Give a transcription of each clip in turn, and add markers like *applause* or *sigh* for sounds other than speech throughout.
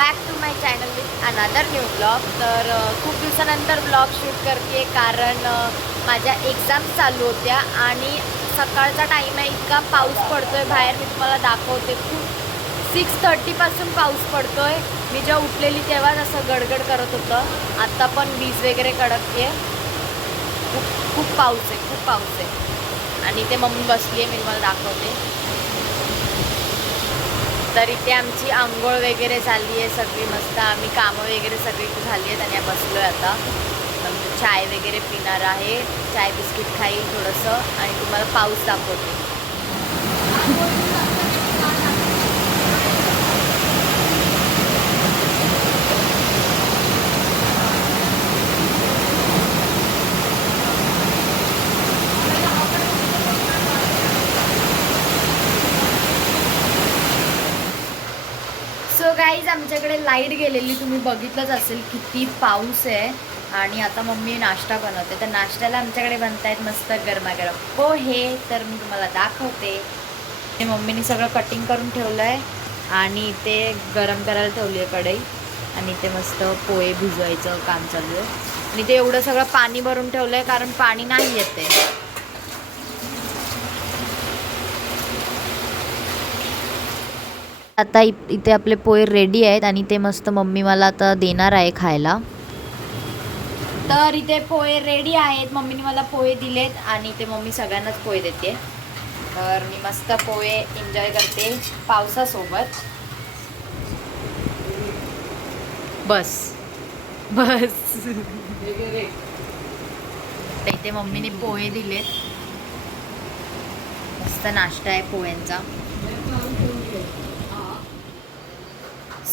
Back to my channel with another new blog तर खूप दिवसानंतर ब्लॉग शूट करते कारण माझ्या एक्झाम्स चालू होत्या आणि सकाळचा टाईम आहे इतका पाऊस पडतो आहे बाहेर मी तुम्हाला दाखवते खूप सिक्स थर्टीपासून पाऊस पडतो आहे मी जेव्हा उठलेली तेव्हाच असं गडगड करत होतं. आत्ता पण वीज वगैरे कडकते खूप खूप पाऊस आहे खूप पाऊस आहे. आणि ते मम्मी बसली आहे मी तुम्हाला दाखवते. तर इथे आमची आंघोळ वगैरे झाली आहे सगळी मस्त. आम्ही कामं वगैरे सगळी झाली आहेत आणि बसलो आहे आता चाय वगैरे पिणार आहे. चाय बिस्किट खाईल थोडंसं आणि तुम्हाला पाऊस दाखवते. सो गाईज आमच्याकडे लाइट गेलेली तुम्ही बघितलंच असेल किती पाऊस आहे. आणि आता मम्मी नाश्ता बनवते. तर नाश्त्याला आमच्याकडे बनतायत मस्त गरमागरम. हो, पोहे तर मी तुम्हाला दाखवते. ते मम्मीने सगळं कटिंग करून ठेवलं आहे आणि ते गरम करायला ठेवली आहे कढई. आणि ते मस्त पोहे भिजवायचं काम चालू आहे. आणि ते एवढं सगळं पाणी भरून ठेवलं आहे कारण पाणी नाही येते आता इथे आपले पोहे रेडी आहेत आणि ते मस्त मम्मी मला आता देणार आहे खायला. तर इथे पोहे रेडी आहेत. मम्मीने मला पोहे दिलेत आणि ते मम्मी सगळ्यांनाच पोहे देते. तर मी मस्त पोहे एन्जॉय करते पावसासोबत. बस. बस. तर इथे मम्मीने पोहे दिलेत. मस्त नाश्ता आहे पोह्यांचा.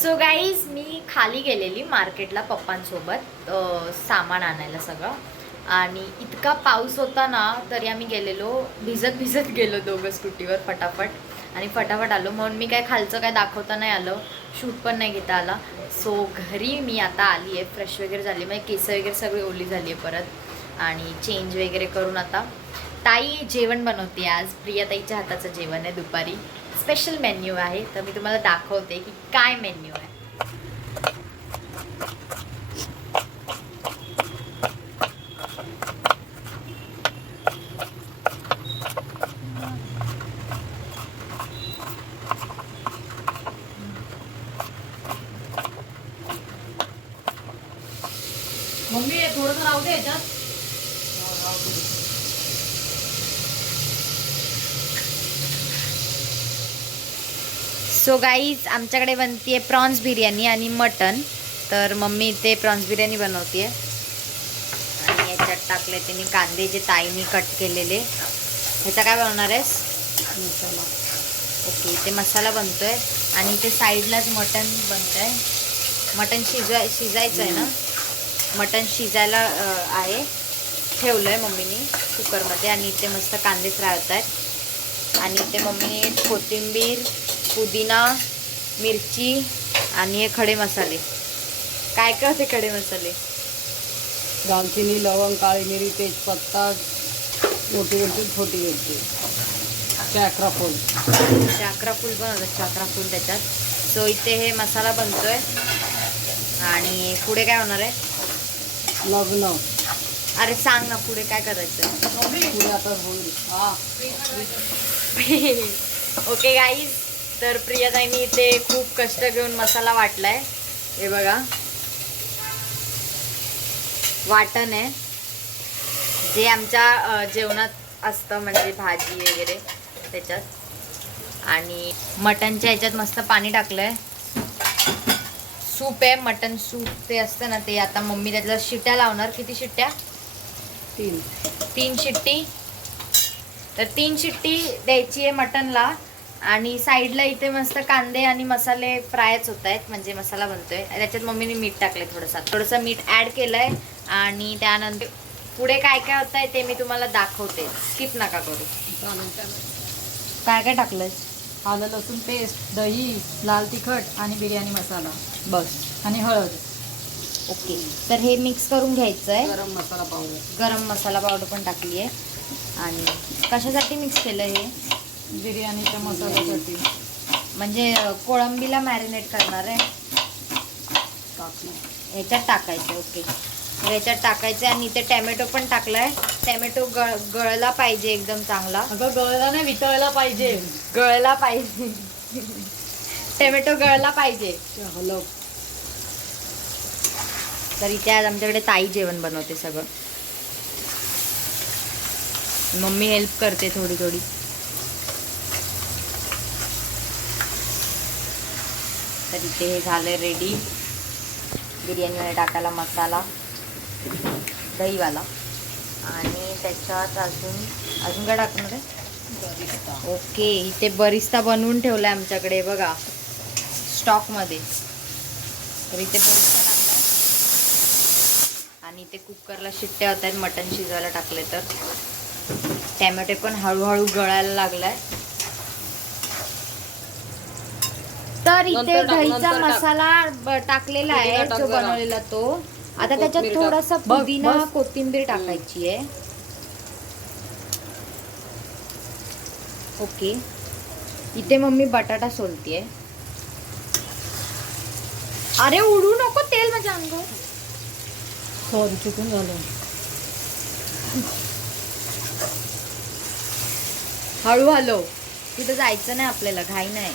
सो गाईज मी खाली गेलेली मार्केटला पप्पांसोबत सामान आणायला सगळं. आणि इतका पाऊस होता ना तरी आम्ही गेलेलो भिजत भिजत गेलो दोघं स्कूटीवर फटाफट. आणि फटाफट आलो. म्हणून मी काय खालचं काय दाखवता नाही आलं. शूट पण नाही घेता आला. सो घरी मी आता आली आहे. फ्रेश वगैरे झाली. म्हणजे केस वगैरे सगळी ओली झाली आहे परत. आणि चेंज वगैरे करून आता. ताई जेवण बनवते आज. प्रिया ताईच्या हाताचं जेवण आहे दुपारी. स्पेशल मेन्यू आहे तर मी तुम्हाला दाखवते की काय मेन्यू आहे मम्मी थोडस राहू दे याच्यात सो गाईज आमच्याकडे बनते प्रॉन्स बिर्याणी आणि मटन तर मम्मी इथे प्रॉन्स बिर्याणी बनवते आणि याच्यात टाकले त्यांनी कांदे जे ताईनी कट केलेले. ह्याचा काय बनवणार आहेस? मसाला. ओके इथे मसाला बनतोय. आणि इथे साईडलाच मटन बनतंय. मटन शिजवाय शिजायचं आहे ना? मटन शिजायला आहे. ठेवलं आहे मम्मीने कुकरमध्ये. आणि इथे मस्त कांदे फ्राय होत आहेत आणि इथे मम्मीने कोथिंबीर पुदिना मिरची आणि हे खडे मसाले. काय काय होते खडे मसाले? दालचिनी लवंग काळी मिरी तेजपत्ता मोठी वेलची छोटी वेलची चॅक्रा फूल. चाकरा फूल पण होतं चाकरा फूल त्याच्यात. सो इथे हे मसाला बनतोय. आणि पुढे काय होणार आहे? लग्न. अरे सांग ना पुढे काय करायचं? पुढे आता होईल. हा. *laughs* ओके गाईज तर प्रियाताईंनी इथे खूप कष्ट घेऊन मसाला वाटलाय. हे बघा. वाटण आहे. जे आमच्या जेवणात असतं म्हणजे भाजी वगैरे त्याच्यात. आणि मटनच्या ह्याच्यात मस्त पाणी टाकलंय. सूप आहे मटन सूप ते असतं ना ते. आता मम्मी त्यातल्या शिट्ट्या लावणार. किती शिट्ट्या? तीन. तीन शिट्टी. तर तीन शिट्टी द्यायची आहे मटनला आणि साईडला इथे मस्त कांदे आणि मसाले फ्रायच होत आहेत म्हणजे मसाला बनतोय. त्याच्यात मम्मीने मीठ टाकलंय थोडंसं. थोडंसं मीठ ॲड केलंय आणि त्यानंतर पुढे काय काय होत आहे ते मी तुम्हाला दाखवते. स्किप नका करू. काय काय टाकलंय? आलं लसूण पेस्ट दही लाल तिखट आणि बिर्याणी मसाला. बस. आणि हळद. ओके. तर हे मिक्स करून घ्यायचं आहे गरम मसाला पावडर गरम मसाला पावडर पण टाकली आहे आणि कशासाठी मिक्स केलं हे? बिर्याणीच्या मसाल्यासाठी. म्हणजे कोळंबीला मॅरिनेट करणार आहे. याच्यात टाकायचं ओके. याच्यात टाकायचं आणि इथे टॅमॅटो पण टाकलाय. टॅमॅटो गळ गळला पाहिजे एकदम चांगला. अगं गळला नाही वितळला पाहिजे. गळला पाहिजे. टॅमॅटो गळला पाहिजे. ते हलव तर इथे आज आमच्याकडे ताई जेवण बनवते सगळं. मम्मी हेल्प करते थोडी थोडी. तर इथे हे झालं रेडी बिर्याणीमध्ये टाकायला मसाला दहीवाला. आणि त्याच्यात अजून अजून काय टाकणार आहे? बरिस्ता. ओके इथे बरिस्ता बनवून ठेवलाय आमच्याकडे बघा. स्टॉकमध्ये. तर इथे बरिस्ता टाकलाय. आणि इथे कुकरला शिट्ट्या होत आहेत मटण शिजवायला टाकले तर. टॅमॅटो पण हळूहळू गळायला लागलाय. तर इथे नंतर टाक, दहीचा नंतर टाक. मसाला ब- टाकलेला आहे पुदिना टाक जो जरा. बनवलेला तो. आता त्याच्यात कोथिंबीर टाक. थोडासा बस, पुदिना बस. कोथिंबीर टाकायची आहे. ओके. इथे मम्मी बटाटा सोलतीये. अरे उडू नको तेल माझ्या अंगावर. सॉरी चुकून झालं. हळू हलव. तिथं जायचं नाही आपल्याला घाई नाही.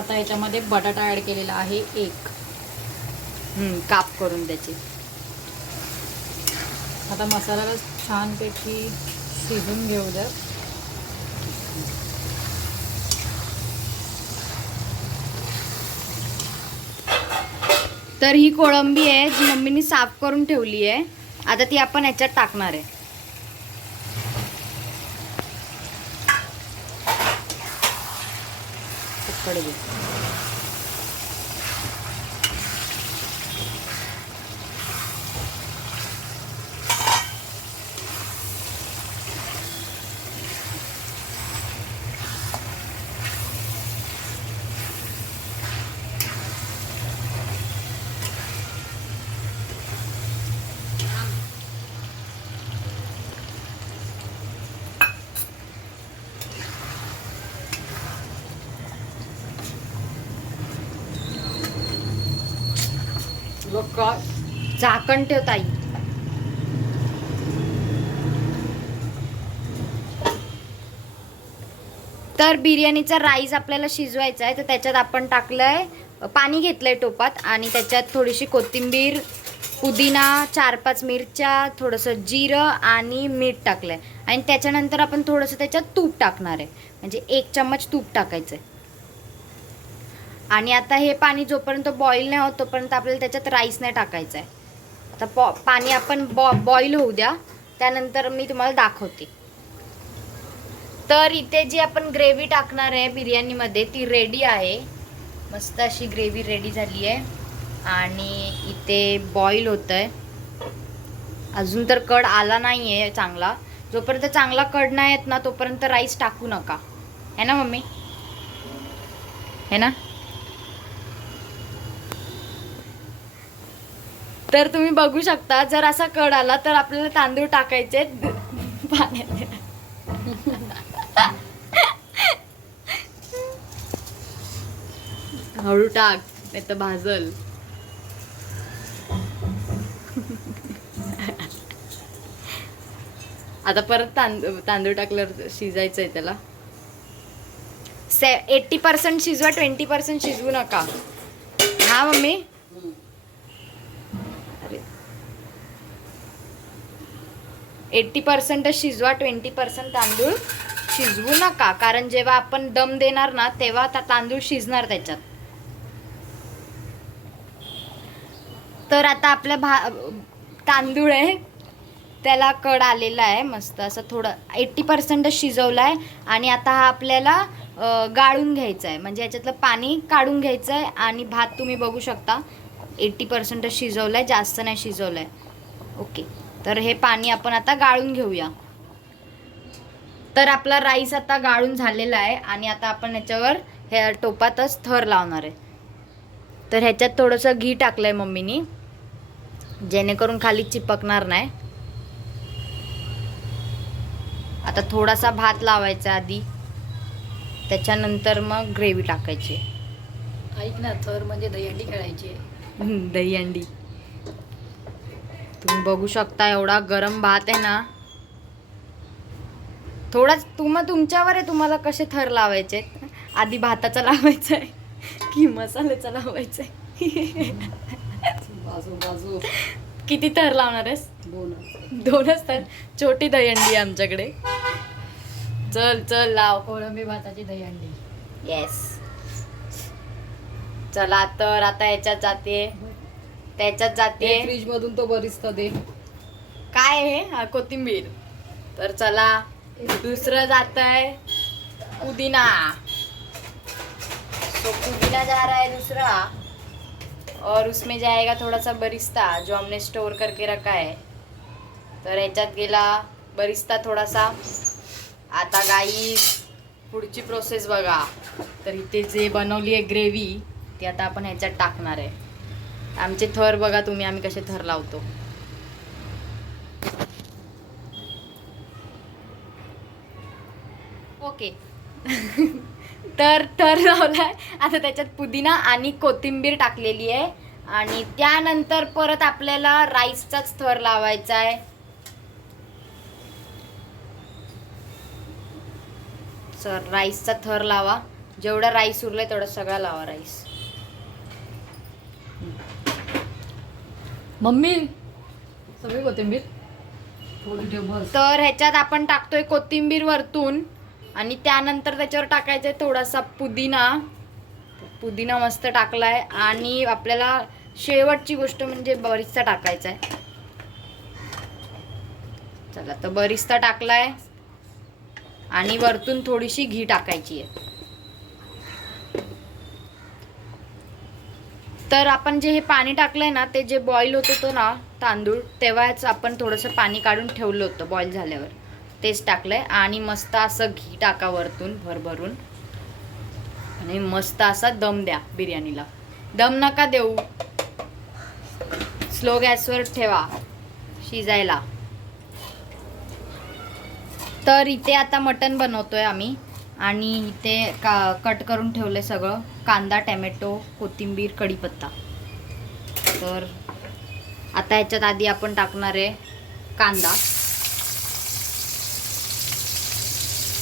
आता याच्यामध्ये बटाटा ऍड केलेला आहे एक. काप करून त्याची. आता मसाल्याला छानपैकी शिजून घेऊ द्या तर ही कोळंबी आहे जी मम्मीनी साफ करून ठेवली आहे. आता ती आपण याच्यात टाकणार आहे. કડવું काय झाकण ठेव ताई. तर बिर्याणीचा राईस आपल्याला शिजवायचा आहे तर त्याच्यात आपण टाकलंय पाणी घेतलंय टोपात आणि त्याच्यात थोडीशी कोथिंबीर पुदिना चार पाच मिरच्या थोडंसं जिरं आणि मीठ टाकलंय. आणि त्याच्यानंतर आपण थोडंसं त्याच्यात तूप टाकणार आहे. म्हणजे एक चम्मच तूप टाकायचं आहे आणि आता हे पाणी जोपर्यंत बॉईल नाही होत तोपर्यंत आपल्याला त्याच्यात राईस नाही टाकायचं आहे आता पॉ पाणी आपण बॉ बॉईल होऊ द्या त्यानंतर मी तुम्हाला दाखवते. तर इथे जी आपण ग्रेव्ही टाकणार आहे बिर्याणीमध्ये ती रेडी आहे. मस्त अशी ग्रेव्ही रेडी झाली आहे. आणि इथे बॉईल होतं आहे अजून तर कड आला नाही आहे चांगला. जोपर्यंत चांगला कड नाही येत ना तोपर्यंत राईस टाकू नका. है ना मम्मी? है ना? तर तुम्ही बघू शकता जर असा कड आला तर आपल्याला तांदूळ टाकायचे. पाण्यात हळू टाक नाही तर भाजल. आता परत तांदूळ तांदूळ टाकल्यावर शिजायचं आहे त्याला. से एट्टी पर्सेंट शिजवा ट्वेंटी पर्सेंट शिजवू नका. हा मम्मी? एट्टी पर्सेंट शिजवा ट्वेंटी पर्सेंट तांदूळ शिजवू नका. कारण जेव्हा आपण दम देणार ना तेव्हा ता- तांदूळ शिजणार त्याच्यात. तर आता आपल्या भा तांदूळ आहे त्याला कड आलेला आहे मस्त. असं थोडं एट्टी पर्सेंट शिजवलं आहे आणि आता हा आपल्याला गाळून घ्यायचा आहे. म्हणजे याच्यातलं पाणी काढून घ्यायचं आहे आणि भात तुम्ही बघू शकता. एट्टी पर्सेंट शिजवलं आहे जास्त नाही शिजवलं आहे. ओके. तर हे पाणी आपण आता गाळून घेऊया. तर आपला राईस आता गाळून झालेला आहे आणि आता आपण याच्यावर हे टोपातच थर लावणार आहे. तर ह्याच्यात थोडंसं घी टाकलं आहे मम्मीनी जेणेकरून खाली चिपकणार नाही. आता थोडासा भात लावायचा आधी. त्याच्यानंतर मग ग्रेव्ही टाकायची. ऐक ना थर म्हणजे दहीहंडी खेळायची. *laughs* दहीहंडी. तुम्ही बघू शकता एवढा गरम भात आहे ना. थोडाच तुम तुमच्यावर आहे तुम्हाला कसे थर लावायचे? आधी भाताचा लावायचा आहे की मसाल्याचा लावायचा आहे किती थर लावणार आहेस? दोन दोनच तर छोटी दहीहंडी आहे आमच्याकडे. चल चल लाव. कोळंबी भाताची दहीहंडी. येस चला तर आता याच्यात जाते. त्याच्यात जाते. फ्रीज मधून तो बरिस्ता दे. काय आहे? हा कोथिंबीर. तर चला दुसरं जात आहे पुदिना. तो पुदीना जा रहा है दूसरा. और उसमें जाएगा थोड़ा सा बरिस्ता जो हमने स्टोर करके रखा है. तर ह्याच्यात गेला बरिस्ता थोडासा. आता गाई पुढची प्रोसेस बघा. तर इथे जे बनवली आहे ग्रेव्ही ती आता आपण ह्याच्यात टाकणार आहे. आमचे थर बघा तुम्ही आम्ही कसे थर लावतो. ओके. तर थर लावलाय. आता त्याच्यात पुदिना आणि कोथिंबीर टाकलेली आहे. आणि त्यानंतर परत आपल्याला राईसचाच थर लावायचा आहे. सर राईसचा थर लावा. जेवढा राईस उरलाय तेवढा सगळा लावा राईस. मम्मी सगळी कोथिंबीर? थोडी ठेव बस. तर ह्याच्यात आपण टाकतोय कोथिंबीर वरतून आणि त्यानंतर त्याच्यावर टाकायचंय थोडासा पुदिना. पुदिना मस्त टाकलाय आणि आपल्याला शेवटची गोष्ट म्हणजे बरिस्ता टाकायचा आहे चला तर बरिस्ता टाकलाय आणि वरतून थोडीशी घी टाकायची आहे. तर आपण जे हे पाणी टाकलंय ना ते जे बॉईल होत होतं ना तांदूळ तेव्हाच आपण थोडंसं पाणी काढून ठेवलं होतं बॉईल झाल्यावर. तेच टाकलंय आणि मस्त असं घी टाका वरतून भरभरून. आणि मस्त असा दम द्या बिर्याणीला. दम नका देऊ. स्लो गॅसवर ठेवा शिजायला. तर इथे आता मटण बनवतोय आम्ही. आणि इथे का कट करून ठेवलंय सगळं. कांदा टॅमॅटो कोथिंबीर कढीपत्ता. तर आता ह्याच्यात आधी आपण टाकणार आहे कांदा.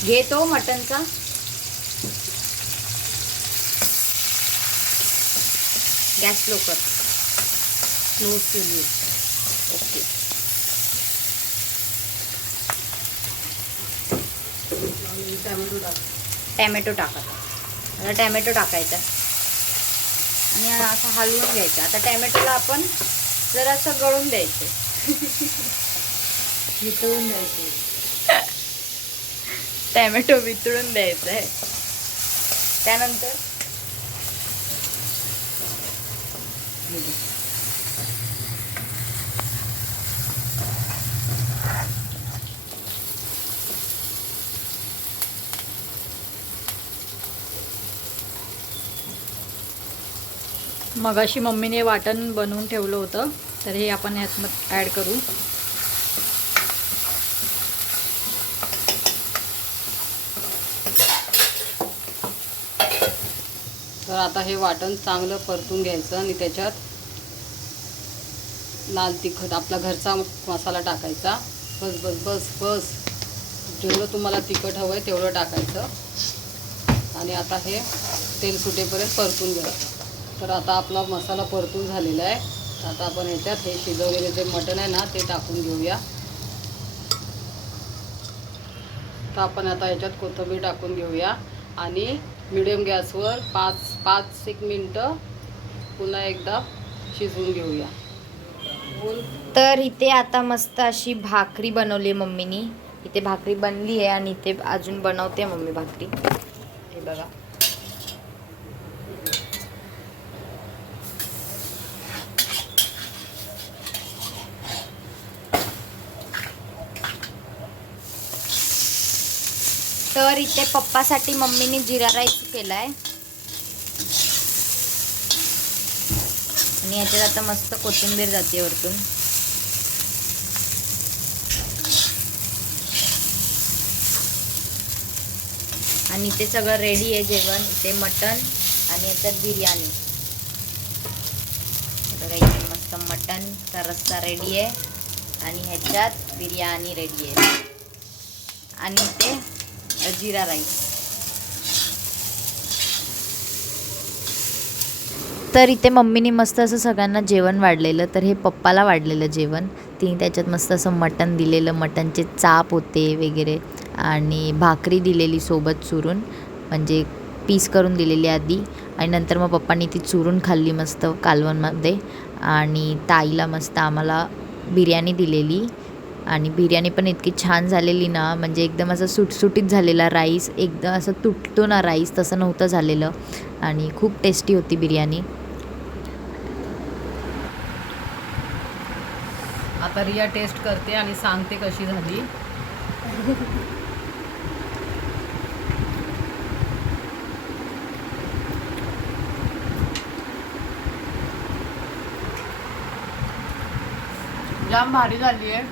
घेतो मटनचा. गॅस स्लो कर क्लोज केली ओके टॅमॅटो टाक. टॅमॅटो टाका. आता टॅमॅटो टाकायचा आणि असं हलवून घ्यायचं. आता टॅमॅटोला आपण जरासं गळून द्यायचं वितळून द्यायचे टॅमॅटो वितळून द्यायचं आहे. त्यानंतर मगाशी मम्मीने वाटण बनवून ठेवलं होतं तर हे आपण ह्यात ॲड करू. तर आता हे वाटण चांगलं परतून घ्यायचं आणि त्याच्यात लाल तिखट आपला घरचा मसाला टाकायचा. बस बस बस बस. जेवढं तुम्हाला तिखट हवं आहे तेवढं टाकायचं. आणि आता हे तेल सुटेपर्यंत परतून घ्यायचं. तर आता आपला मसाला परतून झालेला आहे. आता आपण ह्याच्यात हे शिजवलेले जे मटण आहे ना ते टाकून घेऊया. तर आपण आता याच्यात कोथिंबीर टाकून घेऊया. आणि मिडियम गॅसवर पाच पाच एक मिनटं पुन्हा एकदा शिजवून घेऊया. तर इथे आता मस्त अशी भाकरी बनवली आहे मम्मीनी. इथे भाकरी बनली आहे आणि इथे अजून बनवते मम्मी भाकरी. हे बघा. तर इथे पप्पासाठी मम्मीने जिरा राईस केलाय. आणि याच्यात आता मस्त कोथिंबीर जाते वरतून. आणि इथे सगळं रेडी आहे जेवण. इथे मटण आणि याच्यात बिर्याणी. बघा इथे मस्त मटणचा रस्सा रेडी आहे. आणि ह्याच्यात बिर्याणी रेडी आहे. आणि ते जिरा राईस. तर इथे मम्मीने मस्त असं सगळ्यांना जेवण वाढलेलं तर हे पप्पाला वाढलेलं जेवण. तिने त्याच्यात मस्त असं मटण दिलेलं मटणचे चाप होते वगैरे आणि भाकरी दिलेली सोबत चुरून म्हणजे पीस करून दिलेली आधी आणि नंतर मग पप्पांनी ती चुरून खाल्ली मस्त कालवणमध्ये आणि ताईला मस्त आम्हाला बिर्याणी दिलेली. आणि बिर्याणी पण इतकी छान झालेली ना म्हणजे एकदम असं सुटसुटीत झालेला राईस एकदम असं तुटतो ना राईस तसं नव्हतं झालेलं. आणि खूप टेस्टी होती बिर्याणी. आता रिया टेस्ट करते आणि सांगते कशी झाली. जाम भारी झाली आहे